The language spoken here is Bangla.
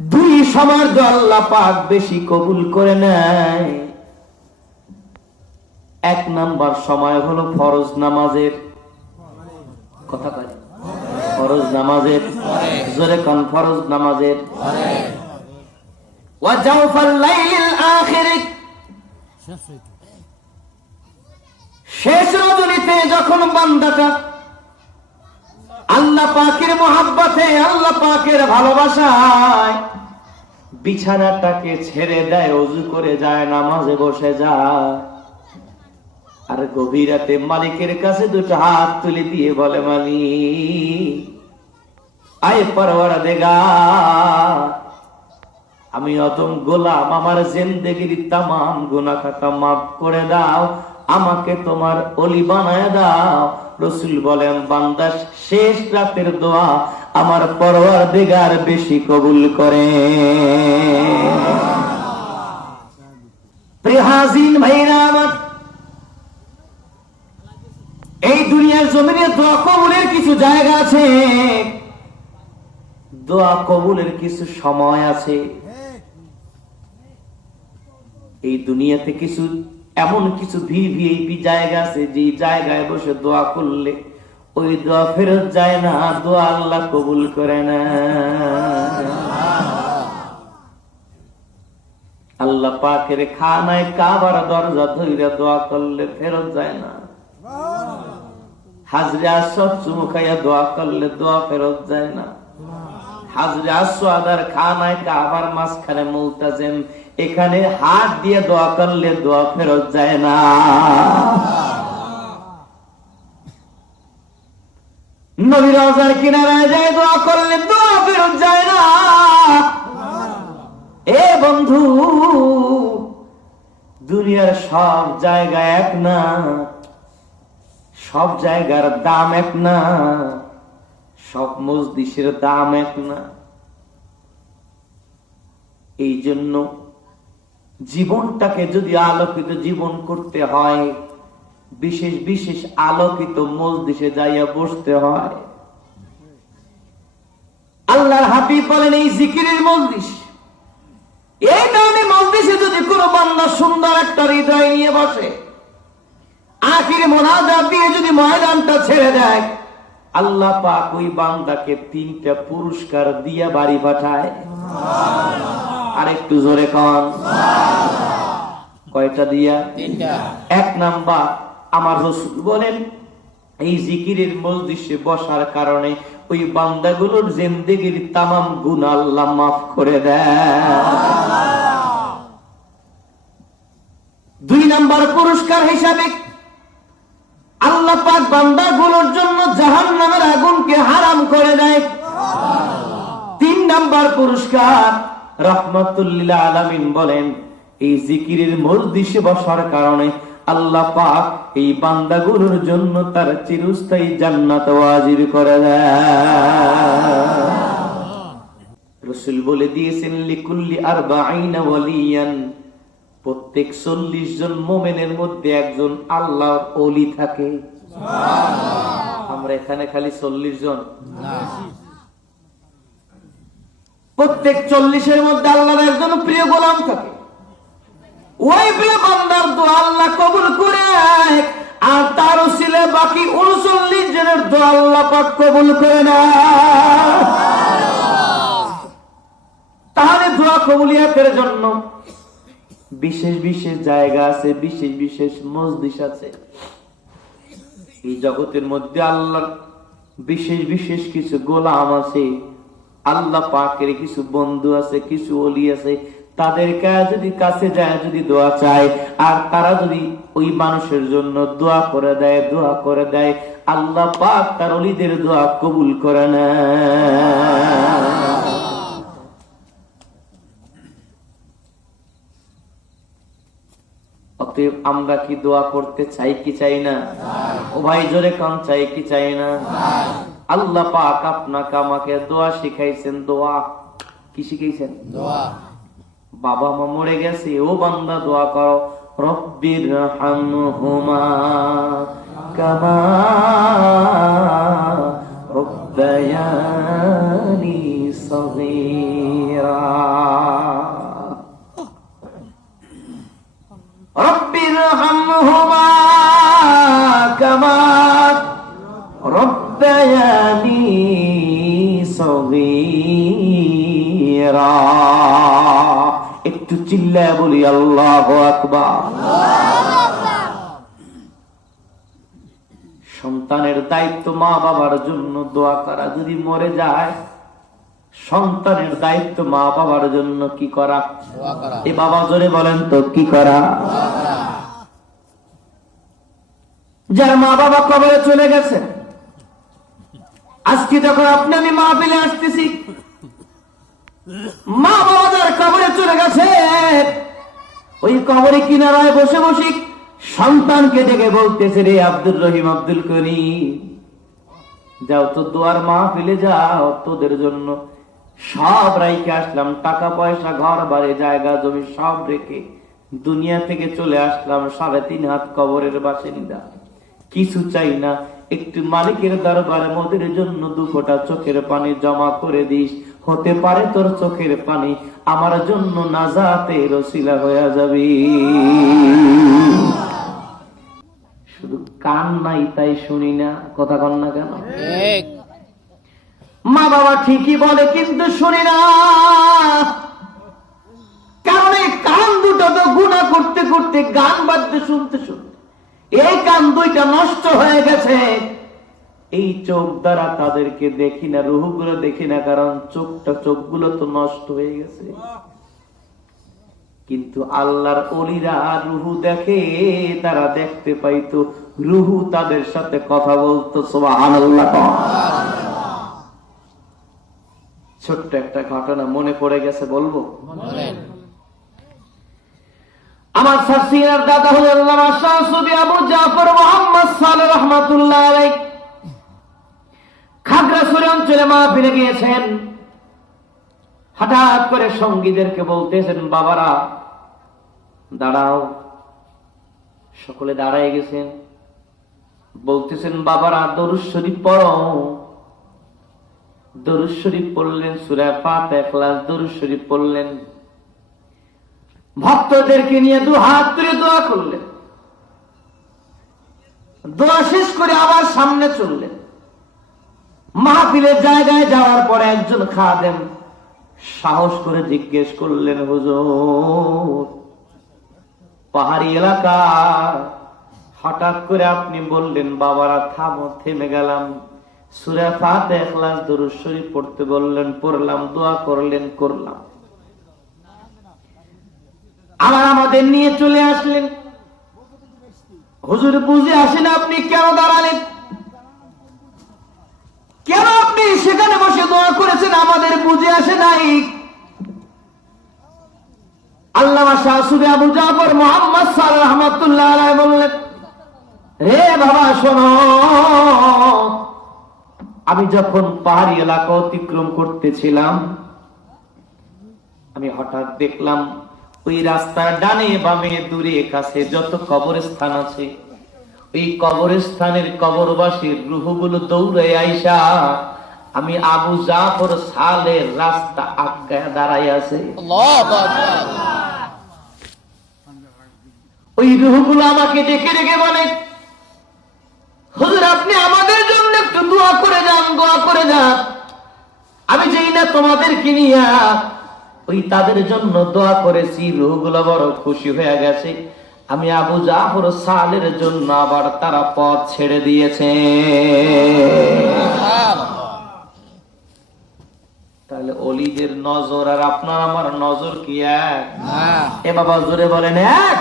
দুই আল্লাহ পাক বেশি কবুল করে নেয়। এক নাম্বার সময় হলো ফরজ নামাজের। কথা কয়। ফরজ নামাজের। জোরে কন, ফরজ নামাজের। শেষ রজনীতে যখন বান্দাটা আল্লাহ পাকের মোহাব্বতে, আল্লাহ পাকের ভালোবাসায়। বিছানাটাকে ছেড়ে দেয় অজু করে যায়, নামাজে বসে যায়। আর গভীর রাতে মালিকের কাছে দুটো হাত তুলে দিয়ে বলে, মালিক, আয় পরওয়ারা দেগা আমি অতম গোলাম, আমার জিন্দগির তামাম গুনাহ খাতা মাফ করে দাও আমাকে তোমার অলি বানায় দাও। রসুল বলেন, বান্দা, শেষ রাতের দোয়া আমার পরওয়ার দেগার বেশি কবুল করে। এই দুনিয়ার জমিনে দোয়া কবুলের কিছু জায়গা আছে। দোয়া কবুলের কিছু সময় আছে। এই দুনিয়াতে কিছু এমন কিছু ভিভিআইপি জায়গা আছে যে জায়গায় বসে দোয়া করলে ওই দোয়া ফেরত যায় না, দোয়া আল্লাহ কবুল করে না। আল্লাহ পাকের খানায় কাবার দরজা ধইরা দোয়া করলে ফেরত যায় না। হাজরে আসর চুমু খাইয়া দোয়া করলে দোয়া ফেরত যায় না। হাজরে আসওয়াদার খানায় কাবার মাঝখানে মুলতাজেম এখানে হাত দিয়ে দোয়া করলে দোয়া ফেরত যায় না। নবী রওজার কিনারায় যায়, দোয়া করলে দোয়া ফেরত যায় না। এ বন্ধু, দুনিয়ার সব জায়গা এক না, সব জায়গার দাম এক না, সব মসজিদের দাম এক না। এই জন্য জীবনটাকে যদি আলোকিত জীবন করতে হয়, বিশেষ বিশেষ আলোকিত মসজিদে যাইয়া বসতে হয়। আল্লাহর হাবিব বলেন, এই জিকিরের মসজিদ এই কারণে মসজিদে যদি কোনো বান্দা সুন্দর একটা হৃদয় নিয়ে বসে, আখির মোনাজাত দিয়ে যদি ময়দানটা ছেড়ে দেয় আল্লাহ পাক ওই বান্দাকে তিনটা পুরস্কার দিয়ে বাড়ি পাঠায়। আর একটু জোরে কন। কয়টা দিয়া? এক নাম্বার আমার রসুল বলেন এই জিকিরের মজলিসে বসার কারণে ওই বান্দাগুলোর জিন্দেগির তামাম গুণ আল্লাহ মাফ করে দেয় দুই নাম্বার পুরস্কার হিসাবে আল্লাহ পাক বান্দাগুলোর জন্য জাহান নামের আগুনকে হারাম করে দেয়। তিন নাম্বার পুরস্কার রহমতুল্লাহ আলামিন বলেন, এই জিকিরের মজলিসে বসার কারণে আল্লাহ পাক এই বান্দাগুলোর জন্য তার চিরস্থায়ী জান্নাত ওয়াজিব করে দেয় রসুল বলে দিয়েছেন, লিকুল্লি আর ওয়ালিয়ান। প্রত্যেক চল্লিশ জন মোমেনের মধ্যে একজন আল্লাহ অলি থাকে। আমরা এখানে খালি চল্লিশ জন। প্রত্যেক চল্লিশের মধ্যে আল্লাহর একজন প্রিয় গোলাম থাকে। ওই প্রিয় বান্দার তো আল্লাহ কবুল করে আর তার ছিল বাকি উনচল্লিশ জনের তো আল্লাহ পাক কবুল করে না তাহলে দোয়া কবুলিয়াতের জন্য বিশেষ বিশেষ জায়গা আছে, বিশেষ বিশেষ মসজিদ আছে। এই জগতের মধ্যে আল্লাহ বিশেষ বিশেষ কিছু গোলাম আছে, আল্লাহ পাকের কিছু বন্ধু আছে, কিছু অলি আছে তাদের যদি কাছে যায়, যদি দোয়া চায়, আর তারা যদি ওই মানুষের জন্য দোয়া করে দেয়, দোয়া করে দেয়, আল্লাহ পাক তার অলিদের দোয়া কবুল করে না অতএব আমরা কি দোয়া করতে চাই কি চাই না? ও ভাই জোরে কান চাই কি চাই না? আল্লাহ পাক আপনাকে আমাকে দোয়া শিখাইছেন দোয়া। কি শিখাইছেন? দোয়া। বাবা মা মরে গেছে ও বান্দা দোয়া করো। রব্বির হামহুমা কামা একটু চিল্লায় বলি, আল্লাহ সন্তানের দায়িত্ব মা বাবার জন্য দোয়া করা যদি মরে যায়, সন্তানের দায়িত্ব মা বাবার জন্য কি করা? এ বাবা জোরে বলেন তো, কি করা? যার মা বাবা কবরে চলে গেছে আজকে যখন আপনি, আমি মা পেলে আসতেছি, মা বাবা যার কবরে চলে গেছে। ওই কবরে কিনারায় বসে বসে সন্তানকে ডেকে বলতেছে, রে আব্দুর রহিম, আব্দুল করিম, যাও তো দোয়ার মা ফেলে যাও, তোদের জন্য সব রাইকে আসলাম। টাকা পয়সা, ঘর বাড়ি, জায়গা, জমি সব রেখে দুনিয়া থেকে চলে আসলাম সাড়ে তিন হাত কবরের বাসিন্দা। কিছু চাই না একটু মালিকের দরবারে মোদের জন্য দু ফোঁটা চোখের পানি জমা করে দিস। হতে পারে তোর চোখের পানি আমার জন্য নাজাতে রসিলা হয়ে যাবি। শুধু কান নাই তাই শুনি না কথা কন না কেন? মা বাবা ঠিকই বলে কিন্তু শুনি না। কারণ এই কান দুটো তো গুণা করতে করতে গান বাজতে শুনতে শুনতে এই কান দুইটা নষ্ট হয়ে গেছে। এই চোখ দ্বারা তাদেরকে দেখি না, রুহুগুলো দেখি না, কারণ চোখটা, চোখগুলো তো নষ্ট হয়ে গেছে। কিন্তু আল্লাহর অলিরা রুহু দেখে, তারা দেখতে পাইতো রুহু তাদের সাথে কথা বলতো ছোট্ট একটা ঘটনা মনে পড়ে গেছে, বলব? আমার সাসিয়ার দাদা হলেন আল্লামা শাহ সুফি আবু জাফর মোহাম্মদ সালে রহমাতুল্লাহ আলাই খাগড়াছড়ি অঞ্চলে মা ফিরে গিয়েছেন। হঠাৎ করে সঙ্গীদেরকে বলতেছেন, বাবারা, দাঁড়াও। সকলে দাঁড়ায় গেছেন। বলতেছেন, বাবারা, দরুদ শরীফ পড়ো। দরুদ শরীফ পড়লেন, সুরা পাত এখলাস দরুদ শরীফ পড়লেন। ভক্তদেরকে নিয়ে দু হাত তুলে দোয়া করলেন। দোয়া শেষ করে আবার সামনে চললেন। মাহফিলের জায়গায় যাওয়ার পরে একজন খাদেম সাহস করে জিজ্ঞেস করলেন, হুজুর, পাহাড়ি এলাকা। হঠাৎ করে আপনি বললেন, বাবারা, থামো, থেমে গেলাম। সুরে ফাত এখলাস দরুদ শরীফ পড়তে বললেন, পড়লাম, দোয়া করলেন, করলাম। আবার আমাদের নিয়ে চলে আসলেন। হুজুর বুঝে আসেন আপনি কেন দাঁড়ালেন? কেন আপনি সেখানে বসে দোয়া করেছেন? আমাদের বুঝে আসে নাই। আল্লামা শাহসুরে আবু জাফর মোহাম্মদ সাল রহমতুল্লাহ আলাইহি বললেন, হে বাবা, শোনো। আমি যখন পাহাড়ি এলাকা অতিক্রম করতেছিলাম, আমি হঠাৎ দেখলাম ওই রাস্তার ডানে বামে দূরে কাছে যত কবরস্থান আছে ওই কবরস্থানের কবরবাসীর রুহগুলো দৌড়ে আইসা আমি আবু জাফর সালের রাস্তা আজ্ঞা দাঁড়াই আছে। ওই রুহগুলো আমাকে ডেকে ডেকে বলে হুজুর আপনি আমাদের জন্য একটু দোয়া করে যান দোয়া করে যান। আমি যেই না তোমাদেরকে নিয়া ওই তাদের জন্য দোয়া করেছি রুহগুলো বড় খুশি হয়ে গেছে। আমি আবু জাফর সালের জন্য আবার তারা পথ ছেড়ে দিয়েছে। তাহলে অলিদের নজর আর আপনার আমার নজর কি এক? হ্যাঁ। এ বাবা জোরে বলেন এক।